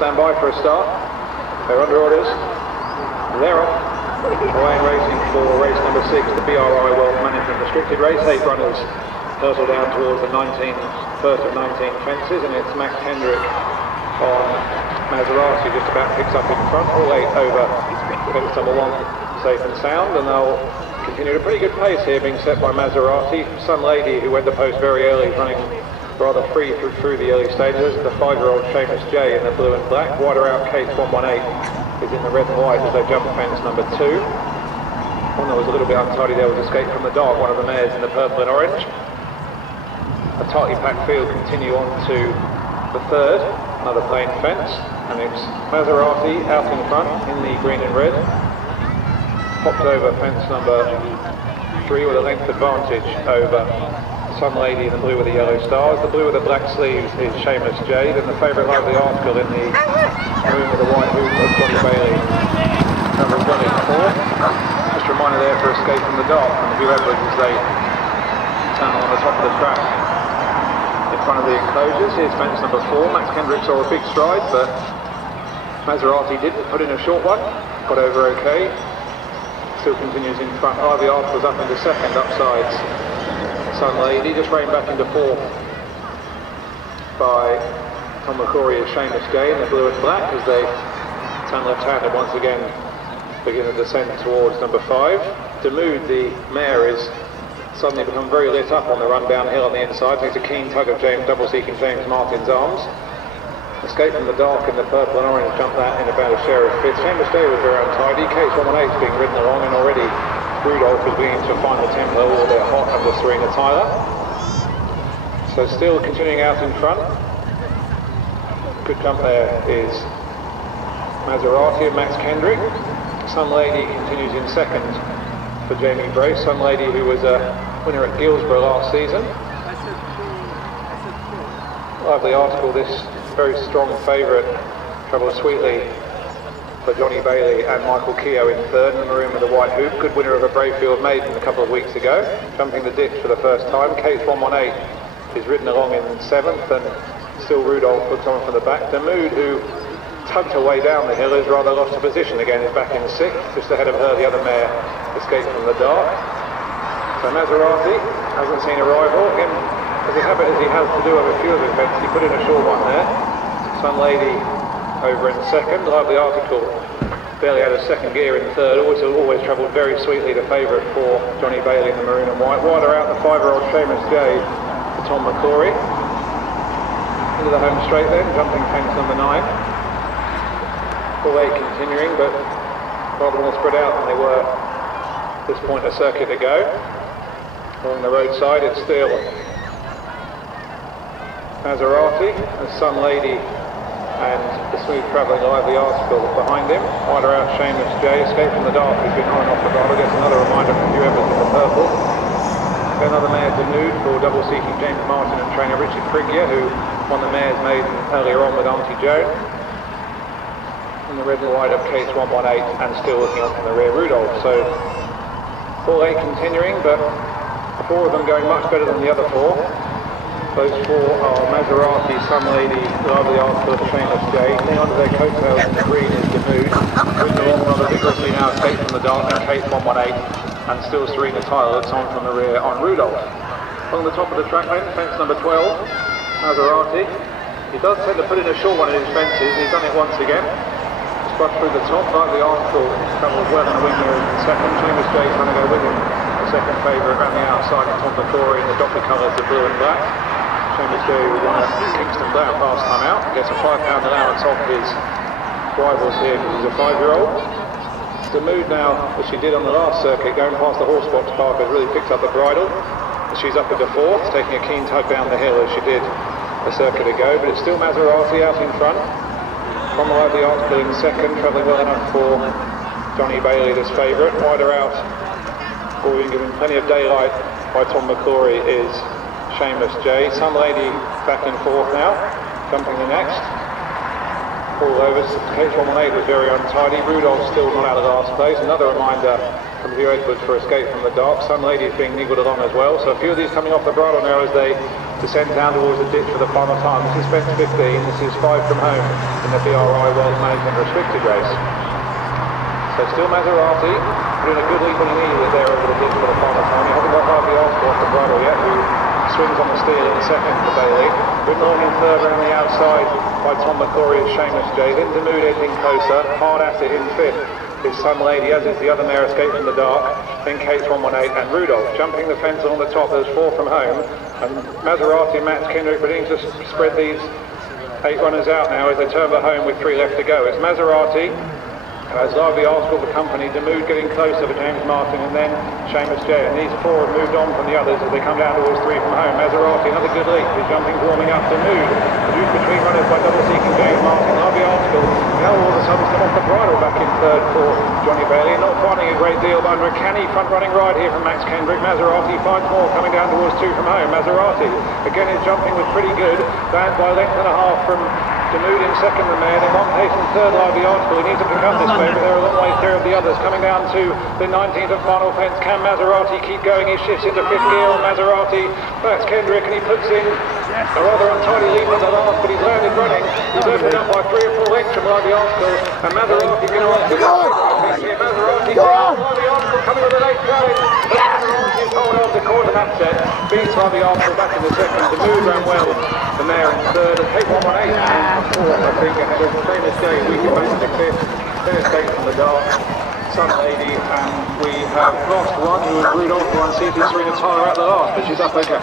Stand by for a start. They're under orders. They're off. Away and racing for race number 6, the BRI Wealth Management Restricted Race. 8 runners hurtle down towards the first of 19 fences, and it's Max Hendrick on Mazurati just about picks up in front. All 8 over fence number 1, safe and sound, and they'll continue at a pretty good pace here, being set by Mazurati. Some lady who went to post very early, running rather free through the early stages. The 5-year-old Seamus J in the blue and black. Wider out Kate's 118 is in the red and white as they jump fence number 2. One that was a little bit untidy there was Escape from the Dark, one of the mares in the purple and orange. A tightly packed field continue on to the 3rd, another plain fence, and it's Mazurati out in front in the green and red. Popped over fence number 3 with a length advantage over Some Lady in the blue with the yellow stars. The blue with the black sleeves is Seamus Jade, and the favourite Lovely Article in the maroon with the white hoop of Johnny Bailey, number 184. Just a reminder there for Escape from the Dark from Hugh Edwards as they turn on the top of the track. In front of the enclosures, here's fence number 4. Max Hendrick saw a big stride, but Mazurati didn't put in a short one. Got over okay. Still continues in front. The Article's up into 2nd, upsides. Some Lady just reined back into 4th by Tom McCrory as Seamus J in the blue and black as they turn left-handed once again, begin the descent towards number 5. Demood, the mare, is suddenly become very lit up on the run downhill on the inside. Takes a keen tug of double-seeking James Martin's arms. Escape from the Dark in the purple and orange jumped that in about a share of 5th. Seamus J was very untidy. Kate's 118 is being ridden along, and already Rudolph is beginning to find the tempo or they're hot under Serena Tyler. So still continuing out in front. Good jump there is Mazurati and Max Kendrick. Some Lady continues in 2nd for Jamie Brace. Some Lady who was a winner at Guilsborough last season. Lovely Article, this very strong favourite, travels sweetly for Johnny Bailey and Michael Keogh in 3rd, in the maroon with the white hoop. Good winner of a Brayfield Maiden a couple of weeks ago, jumping the ditch for the first time. Kate's 118 is ridden along in 7th, and still Rudolph looks on from the back. Demood, who tugged her way down the hill, has rather lost her position again, is back in 6th. Just ahead of her, the other mare, Escape from the Dark. So Mazurati hasn't seen a rival. Again, as a habit as he has to do over a few of the events, he put in a short one there. Some Lady over in 2nd. Lovely Article barely out of 2nd gear in 3rd. Always travelled very sweetly, the favourite for Johnny Bailey in the maroon and white. Wider out the 5-year-old Seamus J for Tom McCrory. Into the home straight then, jumping fence number 9. All 8 continuing, but rather more spread out than they were at this point a circuit ago. Along the roadside, it's still Mazurati and Some Lady and the smooth travelling Lively Article behind him. Wider out Seamus J. Escape from the Dark, who's been on and off the bridle. Gets another reminder from Hugh Evans in the purple. Another mare Demood for double-seeking James Martin and trainer Richard Priggia, who won the mare's maiden earlier on with Auntie Joan. And the red and white of Kate's 118 and still looking on from the rear Rudolph. So all 8 continuing, but 4 of them going much better than the other 4. Those 4 are Mazurati, Some Lady, Lovely Article, Seamus J. Clinging onto their coattails in the green is Demood. Ridden along rather vigorously now, Escape from the Dark and Kate's 118, and still Serena Tyler that's on from the rear on Rudolph. Along the top of the track then, fence number 12, Mazurati. He does tend to put in a short one in his fences. He's done it once again. Splashed through the top. Lovely Article travelled well in the wing here in 2nd. Seamus J trying to go with him. The 2nd favourite around the outside in Tom McCrory in the Doppler colours of blue and black. Seamus J won at Kingston Down last time out. Gets a £5 allowance off his rivals here because he's a 5-year-old. Demood now, as she did on the last circuit, going past the horse box park, has really picked up the bridle. She's up into 4th, taking a keen tug down the hill as she did a circuit ago, but it's still Mazurati out in front. From the Lively Article in 2nd, travelling well enough for Johnny Bailey, this favourite. Wider out, being given plenty of daylight by Tom McCrory, is Seamus J. Some Lady back in 4th now, jumping the next. fall overs. H118 was very untidy. Rudolph's still not out of last place. Another reminder from Hugh Edwards for escape from the dark. Sun Lady is being niggled along as well. So a few of these coming off the bridle now as they descend down towards the ditch for the final time. This is Fence 15. This is 5 from home in the BRI World Management Restricted Race. So still Mazurati doing a good leap on the knee there over the ditch for the final time. He hasn't got Harvey Osborne off the bridle yet, who swings on the steel in second for Bailey. Whitmore in third around the outside by Tom McCrory at Seamus J. Then Damoud edging closer, hard at it in fifth is Sun Lady, as is the other mare Escape from the Dark, then H118 and Rudolph. Jumping the fence along the top, there's 4 from home, and Mazurati and Max Kendrick beginning to spread these 8 runners out now as they turn for home with 3 left to go. It's Mazurati, as lively article for company, Damoud getting closer for James Martin, and then Seamus J. And these 4 have moved on from the others as they come down towards 3 from home. Mazurati, another good leap. His jumping's warming up. Damoud, produced between runners by double seeking James Martin. Lively article. Now all of a sudden come off the bridle back in third for Johnny Bailey. Not finding a great deal, but under a canny front-running ride here from Max Kendrick. Mazurati, 5 more coming down towards 2 from home. Mazurati, again his jumping was pretty good. Banned by a length and a half from Damoud in second, the mare, then 1 pace in third, Lively Article. He needs to pick up this way, but they're a long way clear of the others. Coming down to the 19th and final fence. Can Mazurati keep going? He shifts into 5th gear on Mazurati. That's Kendrick, and he puts in a rather untidy leap at the last, but he's landed running. He's opened up by 3 or 4 lengths from Lively Article, and Mazurati going to Mazurati, Lively Article coming with a late challenge. Mazurati's hold on to cause an upset. Beats Lively Article back in the second. The move ran well. The mare in third, and H118 and 4th, I think, ahead of Seamus J. We can make the 5th. Then Escape from the Dark, Sun Lady, and we have lost one who was Rudolph, who unseated Serena Tyler at the last, but she's up again.